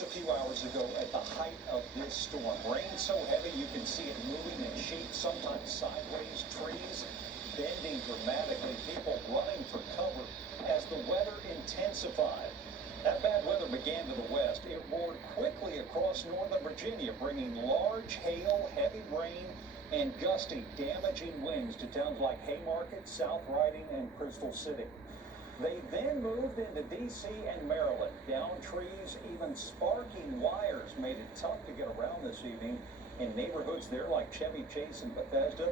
Just a few hours ago at the height of this storm. Rain so heavy you can see it moving in sheets, sometimes sideways, trees bending dramatically, people running for cover as the weather intensified. That bad weather began to the west. It roared quickly across northern Virginia, bringing large hail, heavy rain, and gusty, damaging winds to towns like Haymarket, South Riding, and Crystal City. They then moved into D.C. and Maryland. Down trees, even sparking wires made it tough to get around this evening in neighborhoods there like Chevy Chase and Bethesda.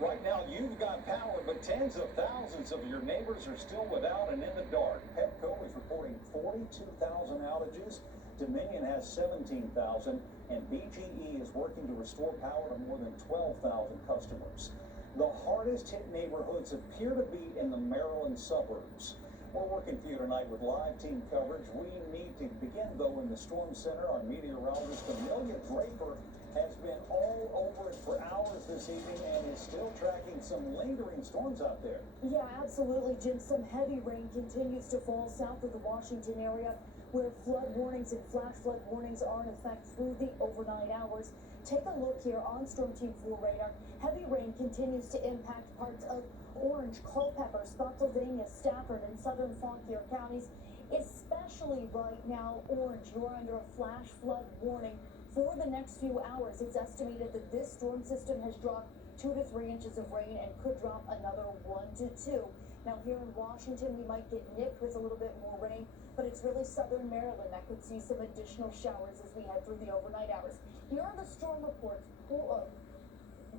Right now, you've got power, but tens of thousands of your neighbors are still without and in the dark. Pepco is reporting 42,000 outages. Dominion has 17,000, and BGE is working to restore power to more than 12,000 customers. The hardest hit neighborhoods appear to be in the Maryland suburbs. We're working for you tonight with live team coverage. We need to begin, though, in the storm center. Our meteorologist, Amelia Draper, has been all over it for hours this evening and is still tracking some lingering storms out there. Yeah, absolutely, Jim. Some heavy rain continues to fall south of the Washington area, where flood warnings and flash flood warnings are in effect through the overnight hours. Take a look here on Storm Team 4 radar. Heavy rain continues to impact parts of Orange, Culpeper, Spotsylvania, Stafford, and southern Fauquier counties. Especially right now, Orange, you're under a flash flood warning for the next few hours. It's estimated that this storm system has dropped 2 to 3 inches of rain and could drop another 1 to 2. Now here in Washington, we might get nipped with a little bit more rain, but it's really southern Maryland that could see some additional showers as we head through the overnight hours. Here are the storm reports.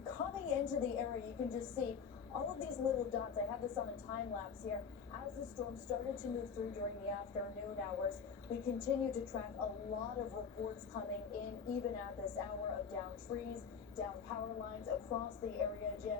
Coming into the area, you can just see all of these little dots. I have this on a time lapse here. As the storm started to move through during the afternoon hours, we continue to track a lot of reports coming in, even at this hour, of down trees, down power lines across the area, Jim.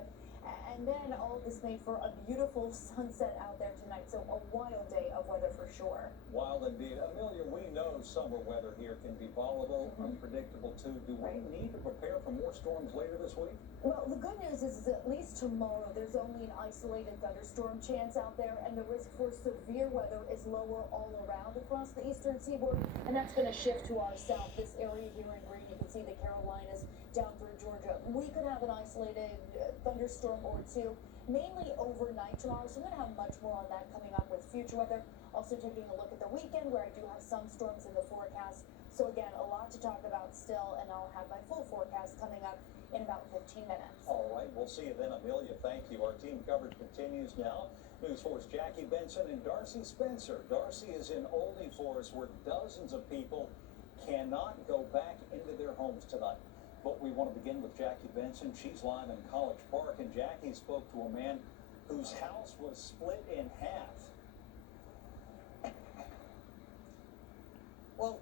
And then all of this made for a beautiful sunset out there tonight. So a wild day of weather for sure. Wild indeed. Amelia, we know summer weather here can be volatile, unpredictable too. Do we need to prepare for more storms later this week? Well, the good news is at least tomorrow there's only an isolated thunderstorm chance out there, and the risk for severe weather is lower all around across the eastern seaboard, and that's going to shift to our south. This area here in green, you can see the Carolinas down through Georgia. We could have an isolated thunderstorm or two, mainly overnight tomorrow, so I'm going to have much more on that coming up with future weather. Also taking a look at the weekend, where I do have some storms in the forecast. So again, a lot to talk about still, and I'll have my full forecast coming up in about 15 minutes. All right, we'll see you then, Amelia. Thank you. Our team coverage continues now. News Force Jackie Benson and Darcy Spencer. Darcy is in Oldie Forest, where dozens of people cannot go back into their homes tonight. But we want to begin with Jackie Benson. She's live in College Park, and Jackie spoke to a man whose house was split in half. Well,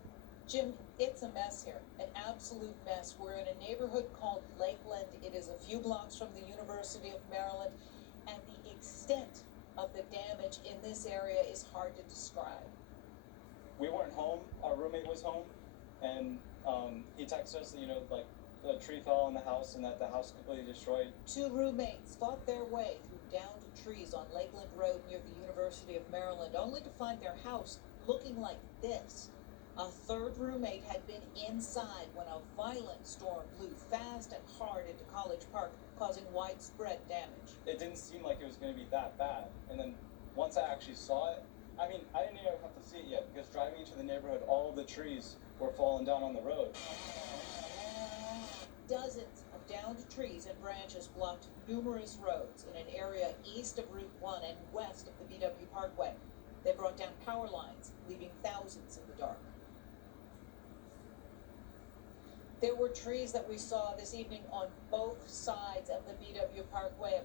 Jim, it's a mess here, an absolute mess. We're in a neighborhood called Lakeland. It is a few blocks from the University of Maryland, and the extent of the damage in this area is hard to describe. We weren't home. Our roommate was home, and he texted us, like the tree fell on the house and that the house completely destroyed. 2 roommates fought their way through downed trees on Lakeland Road near the University of Maryland, only to find their house looking like this. A 3rd roommate had been inside when a violent storm blew fast and hard into College Park, causing widespread damage. It didn't seem like it was going to be that bad. And then once I actually saw it, I didn't even have to see it yet, because driving into the neighborhood, all of the trees were falling down on the road. Dozens of downed trees and branches blocked numerous roads in an area east of Route 1 and west of the BW Parkway. They brought down power lines, leaving thousands in the dark. There were trees that we saw this evening on both sides of the BW Parkway.